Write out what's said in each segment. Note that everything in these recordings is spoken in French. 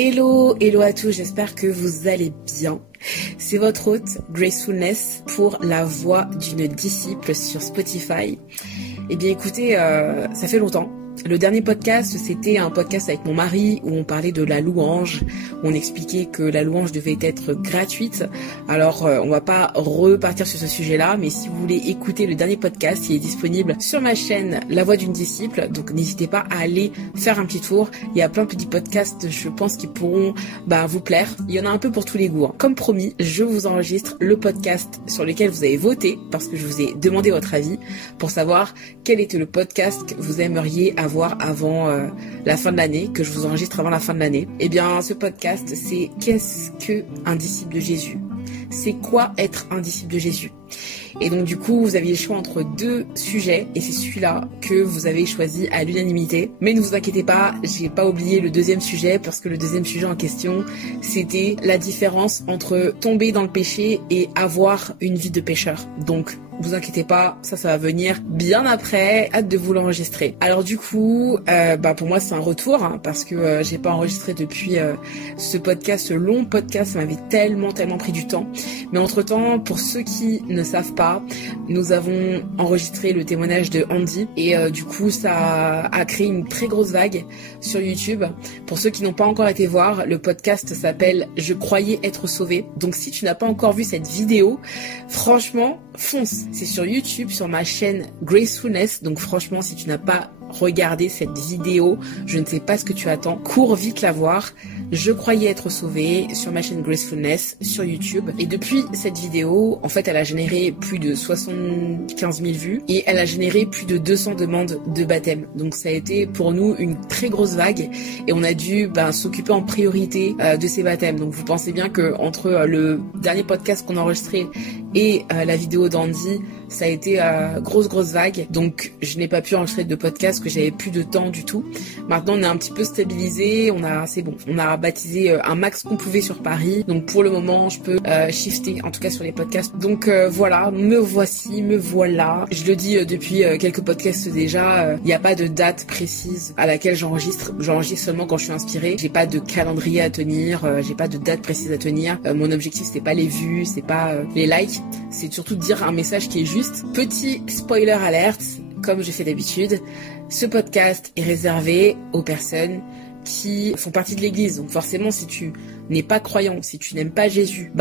Hello, hello à tous, j'espère que vous allez bien. C'est votre hôte, Gracefulness, pour la voix d'une disciple sur Spotify. Eh bien écoutez, ça fait longtemps. Le dernier podcast, c'était un podcast avec mon mari où on parlait de la louange. On expliquait que la louange devait être gratuite. Alors, on va pas repartir sur ce sujet-là, mais si vous voulez écouter le dernier podcast, il est disponible sur ma chaîne La Voix d'une Disciple. Donc, n'hésitez pas à aller faire un petit tour. Il y a plein de petits podcasts, je pense, qui pourront vous plaire. Il y en a un peu pour tous les goûts. Comme promis, je vous enregistre le podcast sur lequel vous avez voté, parce que je vous ai demandé votre avis pour savoir quel était le podcast que vous aimeriez avoir avant la fin de l'année, que je vous enregistre avant la fin de l'année. Eh bien, ce podcast, c'est qu'est-ce que un disciple de Jésus? C'est quoi être un disciple de Jésus? Et donc du coup, vous aviez le choix entre deux sujets et c'est celui-là que vous avez choisi à l'unanimité. Mais ne vous inquiétez pas, j'ai pas oublié le deuxième sujet parce que le deuxième sujet en question, c'était la différence entre tomber dans le péché et avoir une vie de pécheur. Donc vous inquiétez pas, ça va venir bien après, hâte de vous l'enregistrer. Alors du coup, pour moi c'est un retour parce que j'ai pas enregistré depuis ce podcast, ce long podcast, ça m'avait tellement pris du temps. Mais entre-temps, pour ceux qui ne savent pas, nous avons enregistré le témoignage de Andy et du coup ça a créé une très grosse vague sur YouTube. Pour ceux qui n'ont pas encore été voir, le podcast s'appelle Je croyais être sauvé. Donc si tu n'as pas encore vu cette vidéo, franchement, fonce. C'est sur YouTube, sur ma chaîne Gracefulness. Donc franchement, si tu n'as pas regardé cette vidéo, je ne sais pas ce que tu attends. Cours vite la voir. Je croyais être sauvé sur ma chaîne Gracefulness sur YouTube. Et depuis cette vidéo, en fait, elle a généré plus de 75 000 vues et elle a généré plus de 200 demandes de baptême. Donc ça a été pour nous une très grosse vague et on a dû s'occuper en priorité de ces baptêmes. Donc vous pensez bien que entre le dernier podcast qu'on a enregistré et la vidéo d'Andy, ça a été grosse vague. Donc je n'ai pas pu enregistrer de podcast parce que j'avais plus de temps du tout. Maintenant on est un petit peu stabilisé, c'est bon. On a baptisé un max qu'on pouvait sur Paris. Donc pour le moment je peux shifter en tout cas sur les podcasts. Donc voilà, me voilà. Je le dis depuis quelques podcasts déjà, il n'y a pas de date précise à laquelle j'enregistre. J'enregistre seulement quand je suis inspirée. J'ai pas de calendrier à tenir, j'ai pas de date précise à tenir. Mon objectif c'est pas les vues, c'est pas les likes, c'est surtout de dire un message qui est juste. Petit spoiler alert, comme je fais d'habitude, ce podcast est réservé aux personnes qui font partie de l'église. Donc forcément, si tu n'es pas croyant, si tu n'aimes pas Jésus,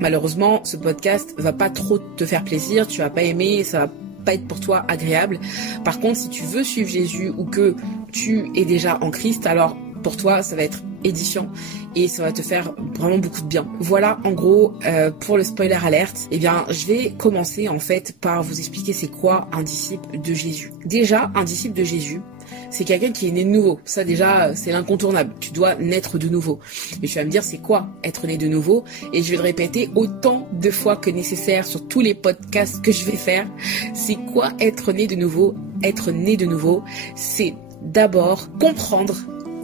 malheureusement, ce podcast va pas trop te faire plaisir, tu vas pas aimer, ça va pas être pour toi agréable. Par contre, si tu veux suivre Jésus ou que tu es déjà en Christ, alors pour toi, ça va être édifiant et ça va te faire vraiment beaucoup de bien. Voilà en gros pour le spoiler alert. Eh bien je vais commencer en fait par vous expliquer c'est quoi un disciple de Jésus. Déjà, un disciple de Jésus, c'est quelqu'un qui est né de nouveau. Ça déjà c'est l'incontournable. Tu dois naître de nouveau. Mais tu vas me dire c'est quoi être né de nouveau? Et je vais le répéter autant de fois que nécessaire sur tous les podcasts que je vais faire. C'est quoi être né de nouveau? Être né de nouveau, c'est d'abord comprendre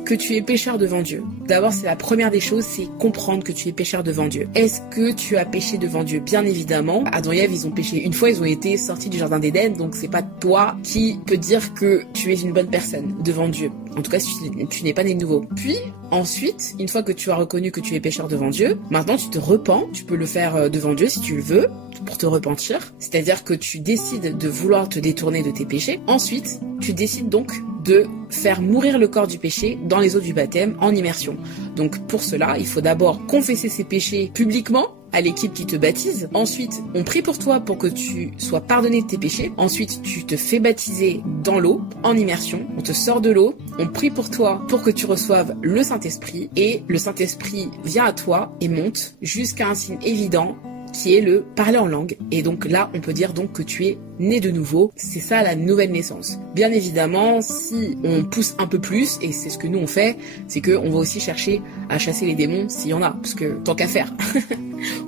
que tu es pécheur devant Dieu. D'abord, c'est la première des choses, c'est comprendre que tu es pécheur devant Dieu. Est-ce que tu as péché devant Dieu? Bien évidemment. Adam et Ève, ils ont péché une fois, ils ont été sortis du jardin d'Éden, donc c'est pas toi qui peux dire que tu es une bonne personne devant Dieu. En tout cas, si tu n'es pas né de nouveau. Puis, ensuite, une fois que tu as reconnu que tu es pécheur devant Dieu, maintenant tu te repens, tu peux le faire devant Dieu si tu le veux, pour te repentir. C'est-à-dire que tu décides de vouloir te détourner de tes péchés. Ensuite, tu décides donc de faire mourir le corps du péché dans les eaux du baptême en immersion. Donc pour cela, il faut d'abord confesser ses péchés publiquement à l'équipe qui te baptise. Ensuite, on prie pour toi pour que tu sois pardonné de tes péchés. Ensuite, tu te fais baptiser dans l'eau, en immersion. On te sort de l'eau. On prie pour toi pour que tu reçoives le Saint-Esprit. Et le Saint-Esprit vient à toi et monte jusqu'à un signe évident qui est le parler en langue. Et donc là, on peut dire donc que tu es né de nouveau. C'est ça la nouvelle naissance. Bien évidemment, si on pousse un peu plus, et c'est ce que nous on fait, c'est qu'on va aussi chercher à chasser les démons s'il y en a, parce que tant qu'à faire,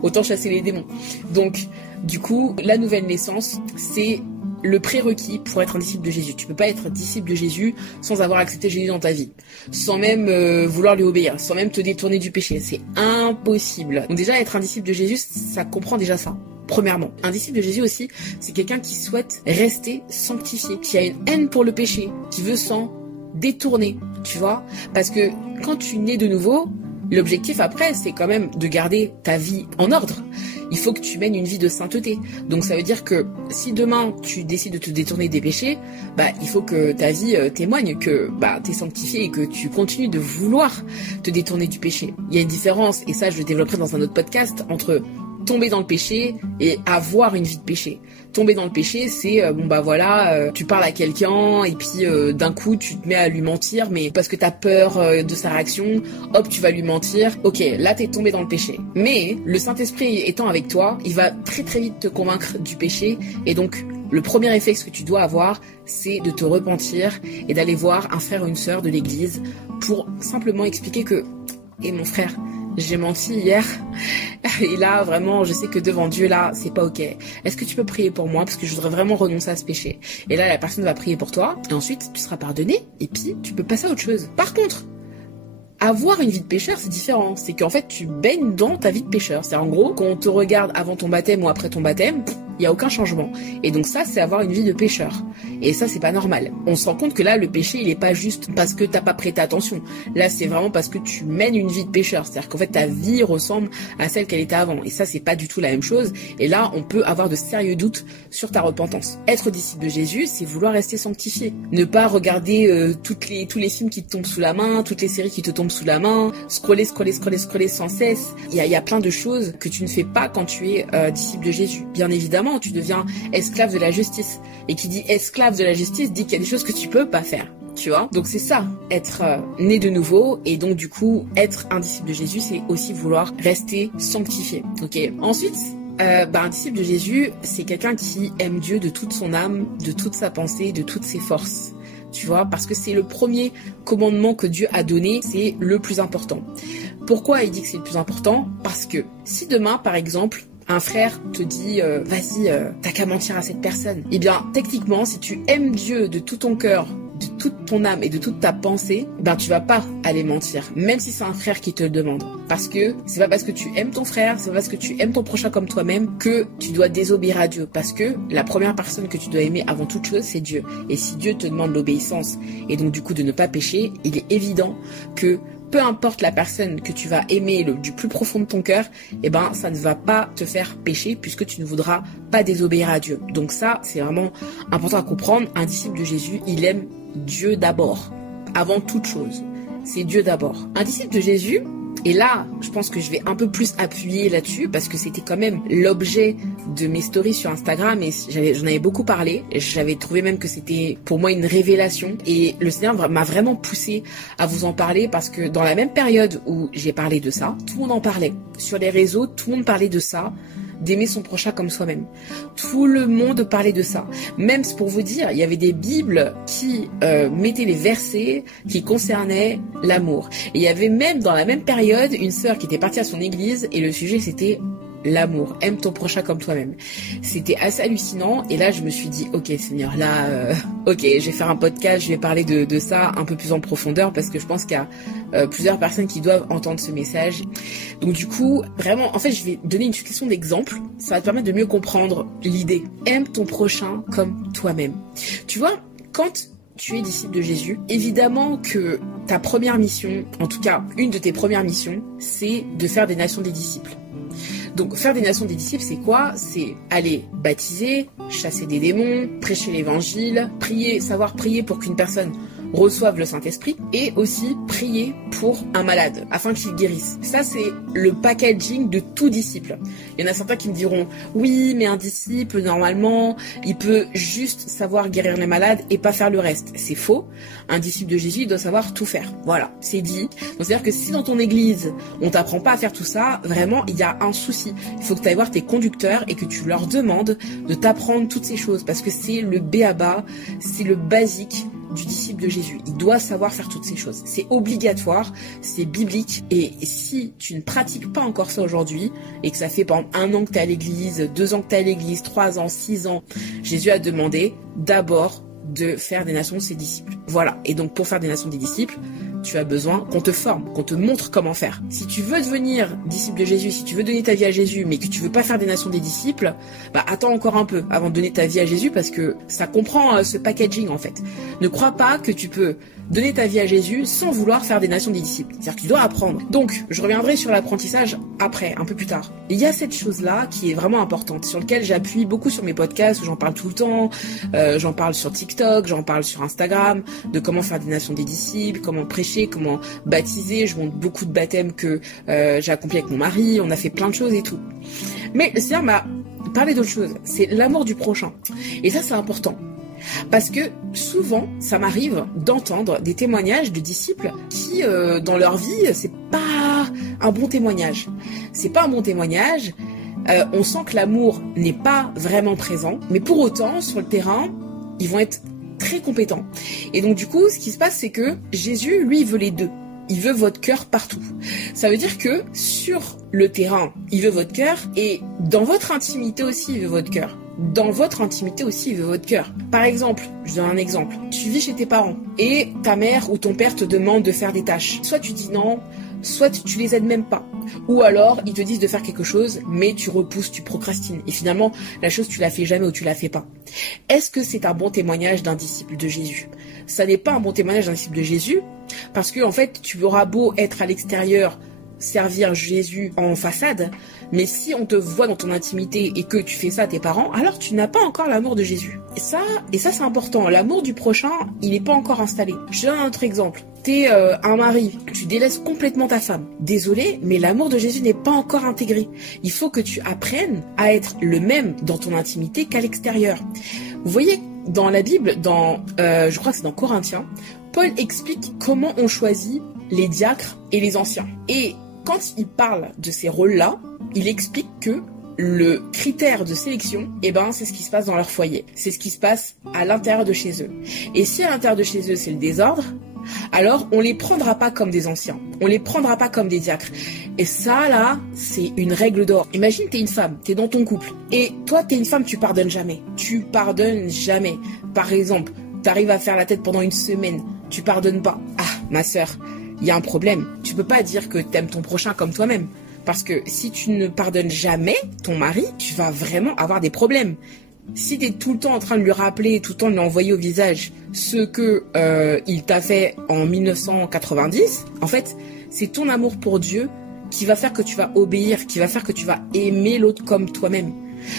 autant chasser les démons. Donc, du coup, la nouvelle naissance, c'est le prérequis pour être un disciple de Jésus. Tu peux pas être disciple de Jésus sans avoir accepté Jésus dans ta vie, sans même vouloir lui obéir, sans même te détourner du péché. C'est impossible. Donc déjà, être un disciple de Jésus, ça comprend déjà ça. Premièrement, un disciple de Jésus aussi, c'est quelqu'un qui souhaite rester sanctifié, qui a une haine pour le péché, qui veut s'en détourner, tu vois. Parce que quand tu nais de nouveau, L'objectif après, c'est quand même de garder ta vie en ordre. Il faut que tu mènes une vie de sainteté. Donc ça veut dire que si demain tu décides de te détourner des péchés, il faut que ta vie témoigne que t'es sanctifié et que tu continues de vouloir te détourner du péché. Il y a une différence, et ça je le développerai dans un autre podcast, entre tomber dans le péché et avoir une vie de péché. Tomber dans le péché, c'est tu parles à quelqu'un et puis d'un coup tu te mets à lui mentir, mais parce que t'as peur de sa réaction, hop, tu vas lui mentir. Ok, là t'es tombé dans le péché. Mais le Saint-Esprit étant avec toi, il va très très vite te convaincre du péché, et donc le premier réflexe que tu dois avoir, c'est de te repentir et d'aller voir un frère ou une sœur de l'église pour simplement expliquer que mon frère, j'ai menti hier et là vraiment je sais que devant Dieu là c'est pas ok. Est-ce que tu peux prier pour moi parce que je voudrais vraiment renoncer à ce péché? Et là la personne va prier pour toi et ensuite tu seras pardonné et puis tu peux passer à autre chose. Par contre, avoir une vie de pécheur, c'est différent. C'est qu'en fait, tu baignes dans ta vie de pécheur. C'est en gros, quand on te regarde avant ton baptême ou après ton baptême, il n'y a aucun changement. Et donc ça, c'est avoir une vie de pécheur. Et ça, c'est pas normal. On se rend compte que là, le péché, il est pas juste parce que t'as pas prêté attention. Là, c'est vraiment parce que tu mènes une vie de pécheur. C'est-à-dire qu'en fait, ta vie ressemble à celle qu'elle était avant. Et ça, c'est pas du tout la même chose. Et là, on peut avoir de sérieux doutes sur ta repentance. Être disciple de Jésus, c'est vouloir rester sanctifié. Ne pas regarder tous les films qui te tombent sous la main, toutes les séries qui te tombent sous la main, scroller sans cesse. Il y a plein de choses que tu ne fais pas quand tu es disciple de Jésus. Bien évidemment, tu deviens esclave de la justice. Et qui dit esclave de la justice dit qu'il y a des choses que tu peux pas faire. Tu vois? Donc c'est ça, être né de nouveau, et donc du coup, être un disciple de Jésus, c'est aussi vouloir rester sanctifié. Ok? Ensuite, un disciple de Jésus, c'est quelqu'un qui aime Dieu de toute son âme, de toute sa pensée, de toutes ses forces. Tu vois, parce que c'est le premier commandement que Dieu a donné, c'est le plus important. Pourquoi il dit que c'est le plus important? Parce que si demain, par exemple, un frère te dit vas-y, t'as qu'à mentir à cette personne. Eh bien, techniquement, si tu aimes Dieu de tout ton cœur, de toute ton âme et de toute ta pensée, tu vas pas aller mentir, même si c'est un frère qui te le demande. Parce que c'est pas parce que tu aimes ton frère, c'est pas parce que tu aimes ton prochain comme toi-même que tu dois désobéir à Dieu. Parce que la première personne que tu dois aimer avant toute chose, c'est Dieu. Et si Dieu te demande l'obéissance et donc du coup de ne pas pécher, il est évident que peu importe la personne que tu vas aimer du plus profond de ton cœur, ça ne va pas te faire pécher puisque tu ne voudras pas désobéir à Dieu. Donc ça, c'est vraiment important à comprendre. Un disciple de Jésus, il aime Dieu d'abord, avant toute chose. C'est Dieu d'abord. Un disciple de Jésus, et là, je pense que je vais un peu plus appuyer là-dessus parce que c'était quand même l'objet de mes stories sur Instagram et j'en avais beaucoup parlé. J'avais trouvé même que c'était pour moi une révélation et le Seigneur m'a vraiment poussé à vous en parler parce que dans la même période où j'ai parlé de ça, tout le monde en parlait. Sur les réseaux, tout le monde parlait de ça, d'aimer son prochain comme soi-même. Tout le monde parlait de ça. Même pour vous dire, il y avait des bibles qui mettaient les versets qui concernaient l'amour. Et il y avait même dans la même période une sœur qui était partie à son église et le sujet c'était l'amour. Aime ton prochain comme toi-même. C'était assez hallucinant et là je me suis dit ok Seigneur, là ok, je vais faire un podcast, je vais parler de ça un peu plus en profondeur parce que je pense qu'il y a plusieurs personnes qui doivent entendre ce message. Donc du coup, vraiment, en fait je vais donner une succession d'exemples, ça va te permettre de mieux comprendre l'idée. Aime ton prochain comme toi-même. Tu vois, quand tu es disciple de Jésus, évidemment que ta première mission, en tout cas une de tes premières missions, c'est de faire des nations des disciples. Donc faire des nations des disciples, c'est quoi? C'est aller baptiser, chasser des démons, prêcher l'évangile, prier, savoir prier pour qu'une personne reçoive le Saint-Esprit et aussi prier pour un malade afin qu'il guérisse. Ça, c'est le packaging de tout disciple. Il y en a certains qui me diront oui, mais un disciple, normalement, il peut juste savoir guérir les malades et pas faire le reste. C'est faux. Un disciple de Jésus, il doit savoir tout faire. Voilà, c'est dit. Donc, c'est-à-dire que si dans ton église, on t'apprend pas à faire tout ça, vraiment, il y a un souci. Il faut que tu ailles voir tes conducteurs et que tu leur demandes de t'apprendre toutes ces choses parce que c'est le b.a.-ba, c'est le basique du disciple de Jésus. Il doit savoir faire toutes ces choses. C'est obligatoire, c'est biblique. Et si tu ne pratiques pas encore ça aujourd'hui, et que ça fait par exemple 1 an que tu es à l'église, 2 ans que tu es à l'église, 3 ans, 6 ans, Jésus a demandé d'abord de faire des nations ses disciples. Voilà. Et donc pour faire des nations des disciples, tu as besoin qu'on te forme, qu'on te montre comment faire. Si tu veux devenir disciple de Jésus, si tu veux donner ta vie à Jésus, mais que tu veux pas faire des nations des disciples, attends encore un peu avant de donner ta vie à Jésus, parce que ça comprend ce packaging en fait. Ne crois pas que tu peux donner ta vie à Jésus sans vouloir faire des nations des disciples. C'est-à-dire que tu dois apprendre. Donc, je reviendrai sur l'apprentissage après, un peu plus tard. Il y a cette chose-là qui est vraiment importante, sur laquelle j'appuie beaucoup sur mes podcasts, où j'en parle tout le temps, j'en parle sur TikTok, j'en parle sur Instagram, de comment faire des nations des disciples, comment prêcher, comment baptiser. Je montre beaucoup de baptêmes que j'ai accomplis avec mon mari, on a fait plein de choses et tout. Mais le Seigneur m'a parlé d'autre chose, c'est l'amour du prochain. Et ça, c'est important. Parce que souvent, ça m'arrive d'entendre des témoignages de disciples qui, dans leur vie, c'est pas un bon témoignage. C'est pas un bon témoignage. On sent que l'amour n'est pas vraiment présent, mais pour autant, sur le terrain, ils vont être très compétents. Et donc, du coup, ce qui se passe, c'est que Jésus, lui, il veut les deux. Il veut votre cœur partout. Ça veut dire que sur le terrain, il veut votre cœur, et dans votre intimité aussi, il veut votre cœur. Dans votre intimité aussi, il veut votre cœur. Par exemple, je donne un exemple. Tu vis chez tes parents et ta mère ou ton père te demande de faire des tâches. Soit tu dis non, soit tu les aides même pas. Ou alors, ils te disent de faire quelque chose, mais tu repousses, tu procrastines. Et finalement, la chose, tu la fais jamais ou tu la fais pas. Est-ce que c'est un bon témoignage d'un disciple de Jésus? Ça n'est pas un bon témoignage d'un disciple de Jésus, parce que, en fait, tu auras beau être à l'extérieur, servir Jésus en façade, mais si on te voit dans ton intimité et que tu fais ça à tes parents, alors tu n'as pas encore l'amour de Jésus. Et ça c'est important. L'amour du prochain, il n'est pas encore installé. Je te donne un autre exemple. T'es un mari, tu délaisses complètement ta femme. Désolé, mais l'amour de Jésus n'est pas encore intégré. Il faut que tu apprennes à être le même dans ton intimité qu'à l'extérieur. Vous voyez, dans la Bible, je crois que c'est dans Corinthiens, Paul explique comment on choisit les diacres et les anciens. Et quand il parle de ces rôles-là, il explique que le critère de sélection, c'est ce qui se passe dans leur foyer. C'est ce qui se passe à l'intérieur de chez eux. Et si à l'intérieur de chez eux, c'est le désordre, alors on les prendra pas comme des anciens. On les prendra pas comme des diacres. Et ça, là, c'est une règle d'or. Imagine, t'es une femme, t'es dans ton couple. Et toi, t'es une femme, tu pardonnes jamais. Tu pardonnes jamais. Par exemple, t'arrives à faire la tête pendant une semaine, tu pardonnes pas. Ah, ma sœur, il y a un problème. Tu peux pas dire que t'aimes ton prochain comme toi-même. Parce que si tu ne pardonnes jamais ton mari, tu vas vraiment avoir des problèmes. Si t'es tout le temps en train de lui rappeler, tout le temps de lui envoyer au visage ce que il t'a fait en 1990, en fait, c'est ton amour pour Dieu qui va faire que tu vas obéir, qui va faire que tu vas aimer l'autre comme toi-même.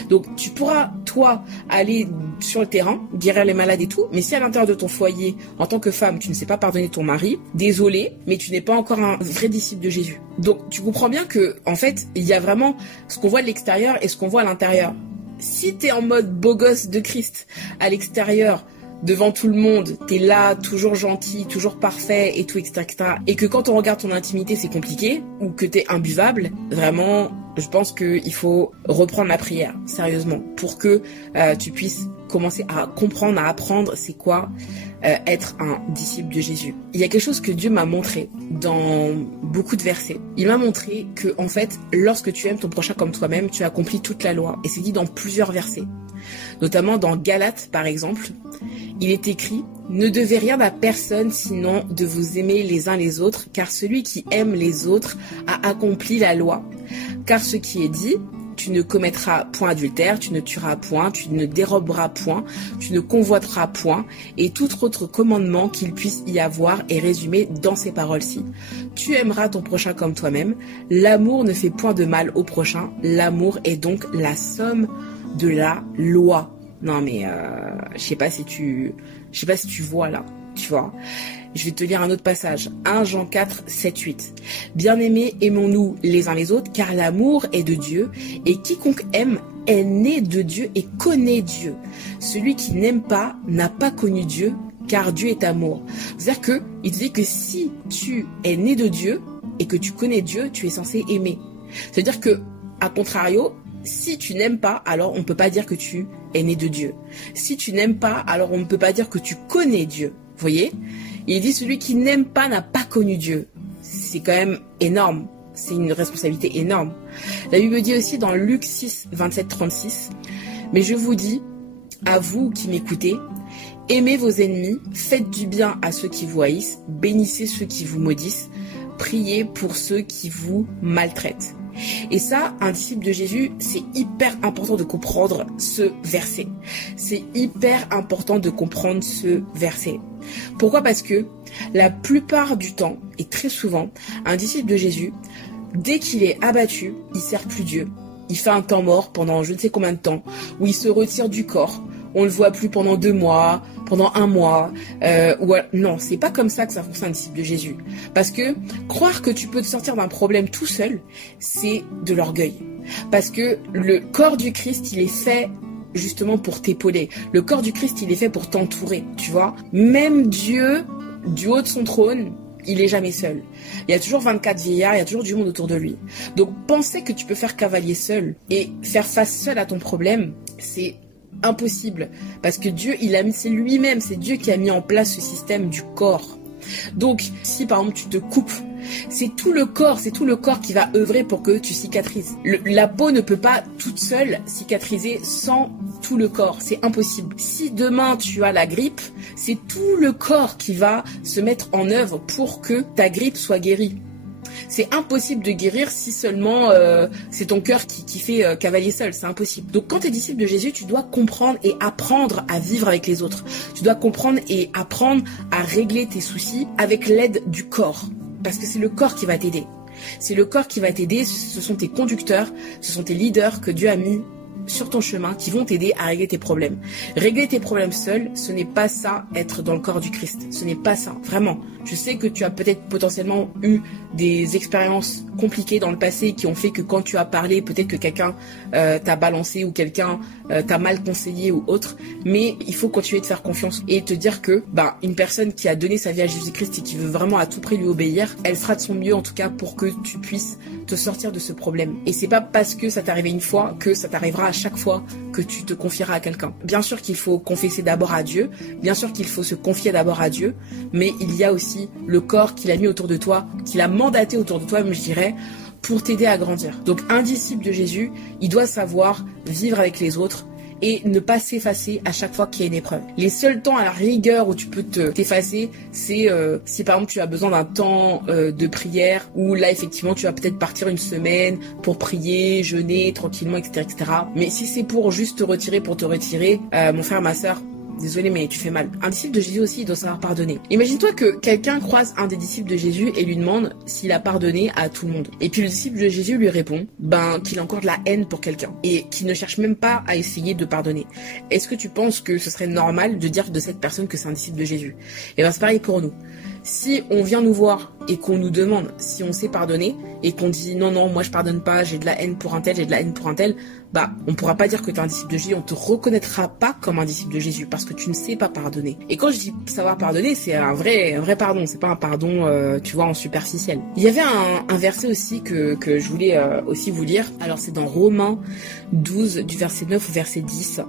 Donc tu pourras, toi, aller sur le terrain, guérir les malades et tout, mais si à l'intérieur de ton foyer, en tant que femme, tu ne sais pas pardonner ton mari, désolé, mais tu n'es pas encore un vrai disciple de Jésus. Donc tu comprends bien que, en fait, il y a vraiment ce qu'on voit de l'extérieur et ce qu'on voit à l'intérieur. Si t'es en mode beau gosse de Christ à l'extérieur, devant tout le monde, t'es là, toujours gentil, toujours parfait et tout, etc., et que quand on regarde ton intimité, c'est compliqué, ou que t'es imbuvable, vraiment, je pense qu'il faut reprendre la prière, sérieusement, pour que tu puisses commencer à comprendre, à apprendre c'est quoi être un disciple de Jésus. Il y a quelque chose que Dieu m'a montré dans beaucoup de versets. Il m'a montré que, en fait, lorsque tu aimes ton prochain comme toi-même, tu accomplis toute la loi. Et c'est dit dans plusieurs versets. Notamment dans Galates, par exemple, il est écrit « Ne devez rien à personne sinon de vous aimer les uns les autres, car celui qui aime les autres a accompli la loi. Car ce qui est dit, tu ne commettras point adultère, tu ne tueras point, tu ne déroberas point, tu ne convoiteras point, et tout autre commandement qu'il puisse y avoir est résumé dans ces paroles-ci. Tu aimeras ton prochain comme toi-même. L'amour ne fait point de mal au prochain. L'amour est donc la somme de la loi. » Non mais je sais pas si tu vois là, tu vois. Je vais te lire un autre passage. 1 Jean 4, 7, 8. Bien-aimés, aimons-nous les uns les autres, car l'amour est de Dieu, et quiconque aime est né de Dieu et connaît Dieu. Celui qui n'aime pas n'a pas connu Dieu, car Dieu est amour. C'est-à-dire que il te dit que si tu es né de Dieu et que tu connais Dieu, tu es censé aimer. C'est-à-dire que, à contrario, si tu n'aimes pas, alors on ne peut pas dire que tu es né de Dieu. Si tu n'aimes pas, alors on ne peut pas dire que tu connais Dieu. Vous voyez ? Il dit celui qui n'aime pas n'a pas connu Dieu. C'est quand même énorme. C'est une responsabilité énorme. La Bible dit aussi dans Luc 6, 27, 36, « Mais je vous dis, à vous qui m'écoutez, Aimez vos ennemis, faites du bien à ceux qui vous haïssent, bénissez ceux qui vous maudissent, priez pour ceux qui vous maltraitent. Et ça, un disciple de Jésus, c'est hyper important de comprendre ce verset. C'est hyper important de comprendre ce verset. Pourquoi ? Parce que la plupart du temps, et très souvent, un disciple de Jésus, dès qu'il est abattu, il sert plus Dieu. Il fait un temps mort pendant je ne sais combien de temps, où il se retire du corps. On le voit plus pendant 2 mois, pendant 1 mois. Non, c'est pas comme ça que ça fonctionne un disciple de Jésus. Parce que croire que tu peux te sortir d'un problème tout seul, c'est de l'orgueil. Parce que le corps du Christ, il est fait justement pour t'épauler. Le corps du Christ, il est fait pour t'entourer, tu vois. Même Dieu, du haut de son trône, il est jamais seul. Il y a toujours 24 vieillards, il y a toujours du monde autour de lui. Donc penser que tu peux faire cavalier seul et faire face seul à ton problème, c'est impossible. Parce que Dieu, c'est lui-même, c'est Dieu qui a mis en place ce système du corps. Donc, si par exemple tu te coupes, c'est tout le corps qui va œuvrer pour que tu cicatrises. La peau ne peut pas toute seule cicatriser sans tout le corps, c'est impossible. Si demain tu as la grippe, c'est tout le corps qui va se mettre en œuvre pour que ta grippe soit guérie. C'est impossible de guérir si seulement c'est ton cœur qui fait cavalier seul, c'est impossible. Donc quand tu es disciple de Jésus, tu dois comprendre et apprendre à vivre avec les autres. Tu dois comprendre et apprendre à régler tes soucis avec l'aide du corps. Parce que c'est le corps qui va t'aider. C'est le corps qui va t'aider, ce sont tes conducteurs, ce sont tes leaders que Dieu a mis sur ton chemin qui vont t'aider à régler tes problèmes. Régler tes problèmes seul, ce n'est pas ça être dans le corps du Christ. Ce n'est pas ça, vraiment. Je sais que tu as peut-être potentiellement eu des expériences compliquées dans le passé qui ont fait que quand tu as parlé, peut-être que quelqu'un t'a balancé ou quelqu'un t'a mal conseillé ou autre. Mais il faut continuer de faire confiance et te dire que une personne qui a donné sa vie à Jésus-Christ et qui veut vraiment à tout prix lui obéir, elle fera de son mieux en tout cas pour que tu puisses te sortir de ce problème. Et c'est pas parce que ça t'est arrivé une fois que ça t'arrivera à chaque fois que tu te confieras à quelqu'un. Bien sûr qu'il faut confesser d'abord à Dieu, bien sûr qu'il faut se confier d'abord à Dieu, mais il y a aussi le corps qu'il a mis autour de toi, qu'il a mandaté autour de toi, même je dirais, pour t'aider à grandir. Donc un disciple de Jésus, il doit savoir vivre avec les autres et ne pas s'effacer à chaque fois qu'il y a une épreuve. Les seuls temps à la rigueur où tu peux t'effacer, c'est si par exemple tu as besoin d'un temps de prière, où là effectivement tu vas peut-être partir une semaine pour prier, jeûner tranquillement, etc., etc. Mais si c'est pour juste te retirer pour te retirer, mon frère, ma sœur, désolé mais tu fais mal. Un disciple de Jésus aussi, il doit savoir pardonner. Imagine-toi que quelqu'un croise un des disciples de Jésus et lui demande s'il a pardonné à tout le monde. Et puis le disciple de Jésus lui répond qu'il a encore de la haine pour quelqu'un et qu'il ne cherche même pas à essayer de pardonner. Est-ce que tu penses que ce serait normal de dire de cette personne que c'est un disciple de Jésus ? Et c'est pareil pour nous. Si on vient nous voir et qu'on nous demande si on sait pardonner et qu'on dit non, moi je pardonne pas, j'ai de la haine pour un tel, on pourra pas dire que tu es un disciple de Jésus, on te reconnaîtra pas comme un disciple de Jésus parce que tu ne sais pas pardonner. Et quand je dis savoir pardonner, c'est un vrai pardon, c'est pas un pardon en superficiel. Il y avait un verset aussi que je voulais aussi vous lire. Alors c'est dans Romains 12 du verset 9 au verset 10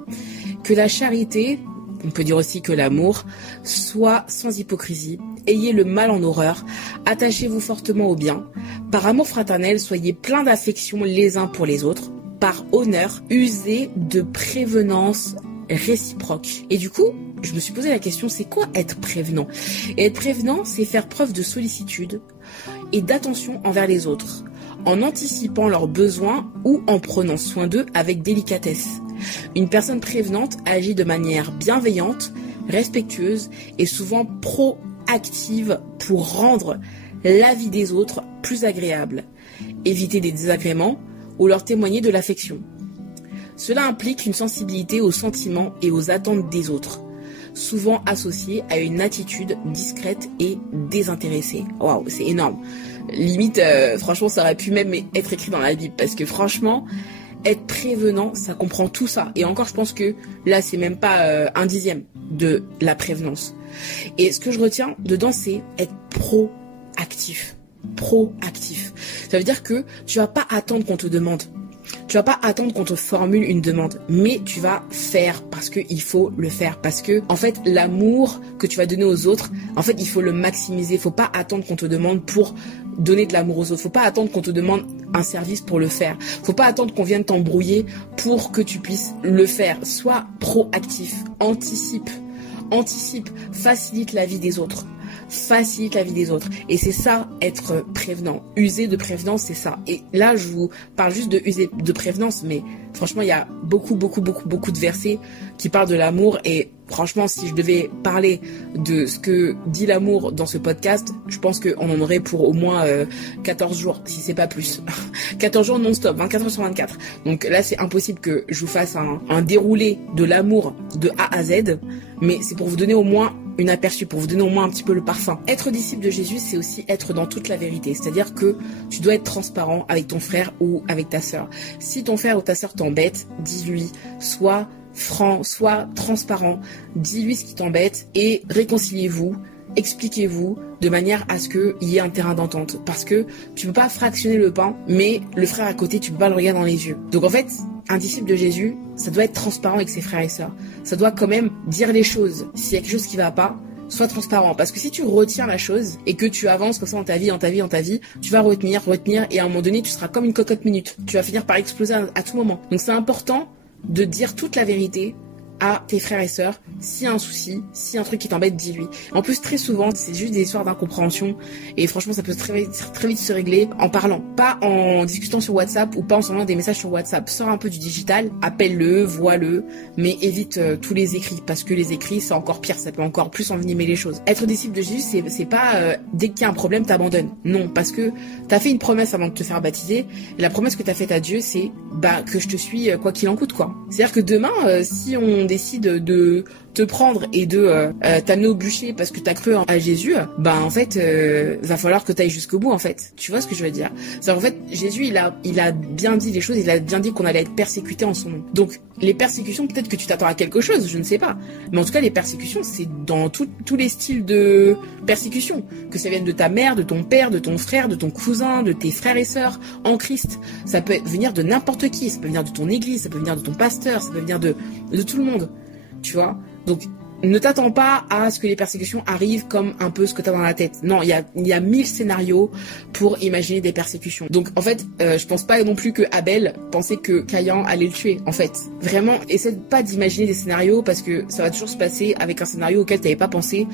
que la charité, on peut dire aussi que l'amour, soit sans hypocrisie. Ayez le mal en horreur, attachez-vous fortement au bien. Par amour fraternel, soyez pleins d'affection les uns pour les autres. Par honneur, usez de prévenance réciproque. Et du coup, je me suis posé la question, c'est quoi être prévenant ? Et être prévenant, c'est faire preuve de sollicitude et d'attention envers les autres, en anticipant leurs besoins ou en prenant soin d'eux avec délicatesse. Une personne prévenante agit de manière bienveillante, respectueuse et souvent proactive pour rendre la vie des autres plus agréable, éviter des désagréments ou leur témoigner de l'affection. Cela implique une sensibilité aux sentiments et aux attentes des autres, souvent associée à une attitude discrète et désintéressée. Waouh, c'est énorme. Limite, franchement, ça aurait pu même être écrit dans la Bible, parce que franchement, être prévenant, ça comprend tout ça. Et encore, je pense que là, c'est même pas un dixième de la prévenance. Et ce que je retiens dedans, c'est être proactif. Proactif. Ça veut dire que tu vas pas attendre qu'on te demande. Tu vas pas attendre qu'on te formule une demande, mais tu vas faire parce que il faut le faire, parce que en fait l'amour que tu vas donner aux autres, en fait il faut le maximiser. Faut pas attendre qu'on te demande pour donner de l'amour aux autres. Faut pas attendre qu'on te demande un service pour le faire. Faut pas attendre qu'on vienne t'embrouiller pour que tu puisses le faire. Sois proactif, anticipe anticipe, facilite la vie des autres. Facilite la vie des autres. Et c'est ça, être prévenant. User de prévenance, c'est ça. Et là, je vous parle juste de user de prévenance, mais franchement, il y a beaucoup de versets qui parlent de l'amour. Et franchement, si je devais parler de ce que dit l'amour dans ce podcast, je pense qu'on en aurait pour au moins 14 jours, si c'est pas plus. 14 jours non-stop, 24 heures sur 24. Donc là, c'est impossible que je vous fasse un déroulé de l'amour de A à Z, mais c'est pour vous donner au moins une aperçu, pour vous donner au moins un petit peu le parfum. Être disciple de Jésus, c'est aussi être dans toute la vérité. C'est-à-dire que tu dois être transparent avec ton frère ou avec ta sœur. Si ton frère ou ta sœur t'embête, dis-lui, sois franc, sois transparent, dis-lui ce qui t'embête et réconciliez-vous, expliquez-vous de manière à ce qu'il y ait un terrain d'entente. Parce que tu peux pas fractionner le pain, mais le frère à côté, tu peux pas le regarder dans les yeux. Donc en fait, un disciple de Jésus, ça doit être transparent avec ses frères et sœurs. Ça doit quand même dire les choses. S'il y a quelque chose qui va pas, sois transparent. Parce que si tu retiens la chose et que tu avances comme ça dans ta vie, tu vas retenir et à un moment donné, tu seras comme une cocotte minute. Tu vas finir par exploser à tout moment. Donc c'est important de dire toute la vérité à tes frères et sœurs. S'il y a un souci, s'il y a un truc qui t'embête, dis-lui. En plus, très souvent, c'est juste des histoires d'incompréhension et franchement, ça peut très vite se régler en parlant, pas en discutant sur WhatsApp ou pas en s'envoyant des messages sur WhatsApp. Sors un peu du digital, appelle-le, vois-le, mais évite tous les écrits parce que les écrits, c'est encore pire, ça peut encore plus envenimer les choses. Être disciple de Jésus, c'est pas dès qu'il y a un problème, t'abandonnes. Non, parce que t'as fait une promesse avant de te faire baptiser et la promesse que t'as faite à Dieu, c'est que je te suis quoi qu'il en coûte, quoi. C'est-à-dire que demain, si on décide de te prendre et de t'amener au bûcher parce que t'as cru à Jésus, en fait, va falloir que t'ailles jusqu'au bout, en fait. Tu vois ce que je veux dire? C'est-à-dire, en fait, Jésus, il a bien dit les choses, il a bien dit qu'on allait être persécuté en son nom. Donc, les persécutions, peut-être que tu t'attends à quelque chose, je ne sais pas. Mais en tout cas, les persécutions, c'est dans tous les styles de persécution. Que ça vienne de ta mère, de ton père, de ton frère, de ton cousin, de tes frères et sœurs en Christ. Ça peut venir de n'importe qui, ça peut venir de ton église, ça peut venir de ton pasteur, ça peut venir de tout le monde. Tu vois? Donc, ne t'attends pas à ce que les persécutions arrivent comme un peu ce que t'as dans la tête. Non, il y a 1000 scénarios pour imaginer des persécutions. Donc, en fait, je pense pas non plus que Abel pensait que Caïn allait le tuer. En fait, vraiment, essaie pas d'imaginer des scénarios parce que ça va toujours se passer avec un scénario auquel t'avais pas pensé.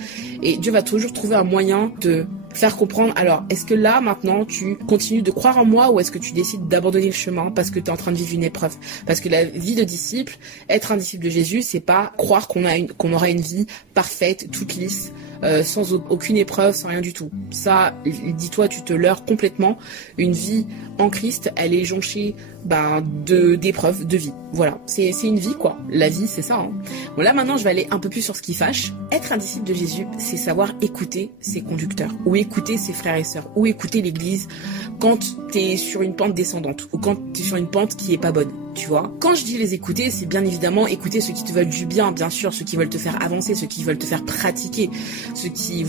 Et Dieu va toujours trouver un moyen de faire comprendre, alors, est-ce que là, maintenant, tu continues de croire en moi ou est-ce que tu décides d'abandonner le chemin parce que tu es en train de vivre une épreuve? Parce que la vie de disciple, être un disciple de Jésus, c'est pas croire qu'on aura une vie parfaite, toute lisse, sans aucune épreuve, sans rien du tout. Ça, dis-toi, tu te leurres complètement. Une vie en Christ, elle est jonchée d'épreuves, de vie. Voilà, c'est une vie, quoi. La vie, c'est ça. Hein. Bon, là, maintenant, je vais aller un peu plus sur ce qui fâche. Être un disciple de Jésus, c'est savoir écouter ses conducteurs, ou écouter ses frères et sœurs, ou écouter l'église quand t'es sur une pente descendante, ou quand t'es sur une pente qui est pas bonne. Tu vois, quand je dis les écouter, c'est bien évidemment écouter ceux qui te veulent du bien, bien sûr, ceux qui veulent te faire avancer, ceux qui veulent te faire pratiquer, ceux qui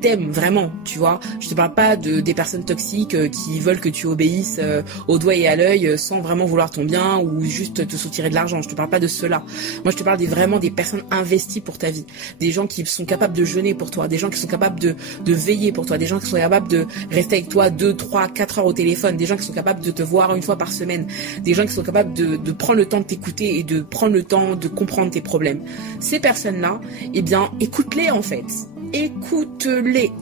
t'aiment vraiment, tu vois. Je te parle pas des personnes toxiques qui veulent que tu obéisses au doigt et à l'œil sans vraiment vouloir ton bien ou juste te soutirer de l'argent. Je te parle pas de ceux-là. Moi, je te parle vraiment des personnes investies pour ta vie, des gens qui sont capables de jeûner pour toi, des gens qui sont capables de veiller pour toi, des gens qui sont capables de rester avec toi 2, 3, 4 heures au téléphone, des gens qui sont capables de te voir une fois par semaine, des gens qui sont capables de prendre le temps de t'écouter et de prendre le temps de comprendre tes problèmes. Ces personnes-là, écoute-les en fait. Écoute-les.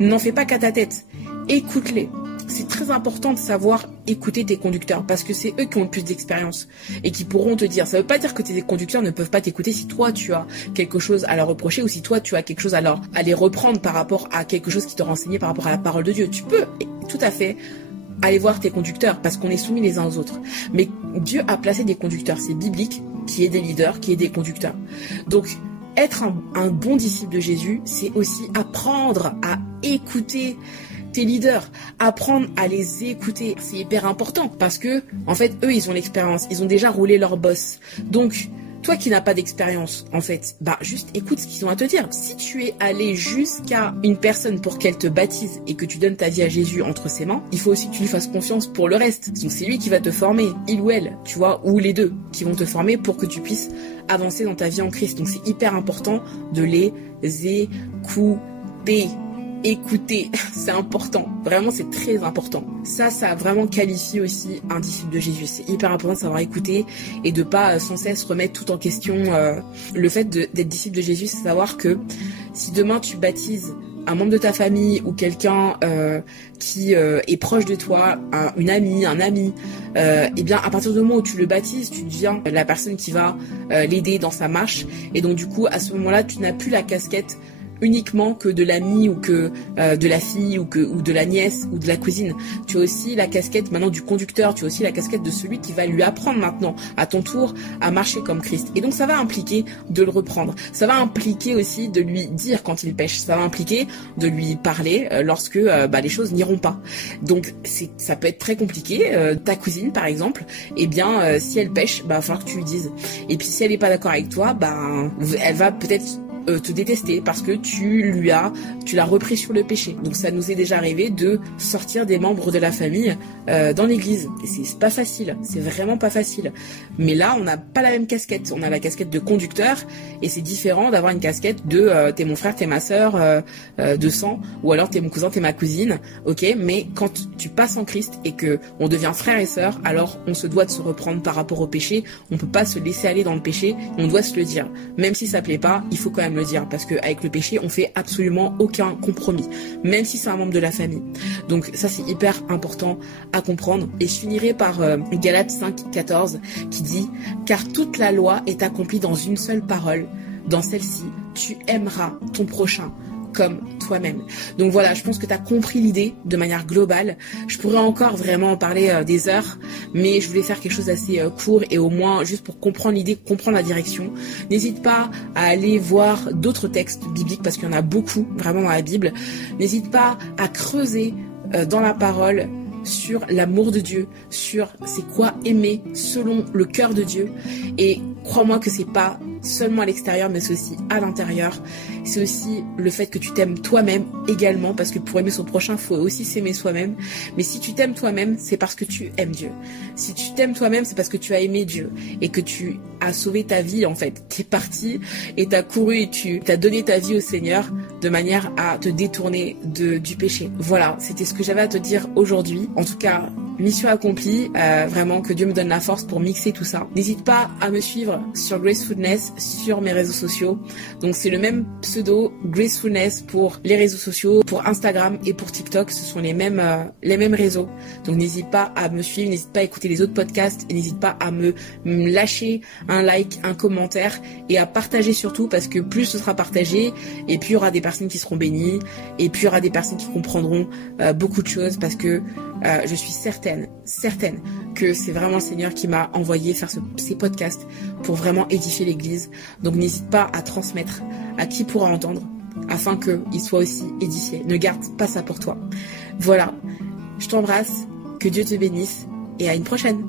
N'en fais pas qu'à ta tête. Écoute-les. C'est très important de savoir écouter tes conducteurs parce que c'est eux qui ont le plus d'expérience et qui pourront te dire. Ça veut pas dire que tes conducteurs ne peuvent pas t'écouter si toi tu as quelque chose à leur reprocher ou si toi tu as quelque chose à les reprendre par rapport à quelque chose qui te renseignait par rapport à la parole de Dieu. Tu peux tout à fait aller voir tes conducteurs parce qu'on est soumis les uns aux autres. Mais Dieu a placé des conducteurs, c'est biblique, qui est des leaders, qui est des conducteurs. Donc, être un bon disciple de Jésus, c'est aussi apprendre à écouter tes leaders, apprendre à les écouter. C'est hyper important parce que, en fait, eux, ils ont l'expérience, ils ont déjà roulé leur boss. Donc, toi qui n'as pas d'expérience, en fait, juste écoute ce qu'ils ont à te dire. Si tu es allé jusqu'à une personne pour qu'elle te baptise et que tu donnes ta vie à Jésus entre ses mains, il faut aussi que tu lui fasses confiance pour le reste. Donc c'est lui qui va te former, il ou elle, tu vois, ou les deux qui vont te former pour que tu puisses avancer dans ta vie en Christ. Donc c'est hyper important de les écouter. écouter, c'est important. Vraiment, c'est très important. Ça vraiment qualifie aussi un disciple de Jésus. C'est hyper important de savoir écouter et de pas sans cesse remettre tout en question. Le fait d'être disciple de Jésus, c'est savoir que si demain tu baptises un membre de ta famille ou quelqu'un qui est proche de toi, une amie, un ami, et bien à partir du moment où tu le baptises, tu deviens la personne qui va l'aider dans sa marche. Et donc du coup, à ce moment-là, tu n'as plus la casquette uniquement que de l'ami ou que de la fille ou de la nièce ou de la cousine. Tu as aussi la casquette maintenant du conducteur, tu as aussi la casquette de celui qui va lui apprendre maintenant à ton tour à marcher comme Christ. Et donc ça va impliquer de le reprendre. Ça va impliquer aussi de lui dire quand il pêche. Ça va impliquer de lui parler lorsque les choses n'iront pas. Donc ça peut être très compliqué. Ta cousine par exemple, eh bien si elle pêche, va falloir que tu lui dises. Et puis si elle n'est pas d'accord avec toi, elle va peut-être te détester parce que tu l'as repris sur le péché. Donc ça nous est déjà arrivé de sortir des membres de la famille dans l'église. Et c'est pas facile, c'est vraiment pas facile. Mais là, on n'a pas la même casquette. On a la casquette de conducteur et c'est différent d'avoir une casquette de t'es mon frère, t'es ma sœur de sang, ou alors t'es mon cousin, t'es ma cousine. Ok, mais quand tu passes en Christ et que on devient frère et sœur, alors on se doit de se reprendre par rapport au péché. On peut pas se laisser aller dans le péché. On doit se le dire. Même si ça plaît pas, il faut quand même le dire, parce qu'avec le péché on fait absolument aucun compromis, même si c'est un membre de la famille. Donc ça c'est hyper important à comprendre. Et je finirai par Galates 5:14 qui dit: car toute la loi est accomplie dans une seule parole, dans celle-ci tu aimeras ton prochain comme toi-même. Donc voilà, je pense que tu as compris l'idée de manière globale. Je pourrais encore vraiment en parler des heures, mais je voulais faire quelque chose d'assez court et au moins juste pour comprendre l'idée, comprendre la direction. N'hésite pas à aller voir d'autres textes bibliques parce qu'il y en a beaucoup vraiment dans la Bible. N'hésite pas à creuser dans la parole sur l'amour de Dieu, sur c'est quoi aimer selon le cœur de Dieu. Et crois-moi que c'est pas seulement à l'extérieur, mais c'est aussi à l'intérieur. C'est aussi le fait que tu t'aimes toi-même également, parce que pour aimer son prochain, il faut aussi s'aimer soi-même. Mais si tu t'aimes toi-même, c'est parce que tu aimes Dieu. Si tu t'aimes toi-même, c'est parce que tu as aimé Dieu et que tu as sauvé ta vie en fait. T'es parti et t'as couru et tu t'as donné ta vie au Seigneur de manière à te détourner du péché. Voilà, c'était ce que j'avais à te dire aujourd'hui. En tout cas, mission accomplie, vraiment que Dieu me donne la force pour mixer tout ça. N'hésite pas à me suivre sur Gracefulness sur mes réseaux sociaux. Donc c'est le même pseudo, Gracefulness, pour les réseaux sociaux, pour Instagram et pour TikTok. Ce sont les mêmes réseaux. Donc n'hésite pas à me suivre, n'hésite pas à écouter les autres podcasts et n'hésite pas à me lâcher un like, un commentaire et à partager surtout, parce que plus ce sera partagé et plus il y aura des personnes qui seront bénies et plus il y aura des personnes qui comprendront beaucoup de choses, parce que je suis certaine que c'est vraiment le Seigneur qui m'a envoyé faire ces podcasts pour vraiment édifier l'Église. Donc n'hésite pas à transmettre à qui pourra entendre, afin qu'il soit aussi édifié. Ne garde pas ça pour toi. Voilà, je t'embrasse, que Dieu te bénisse et à une prochaine.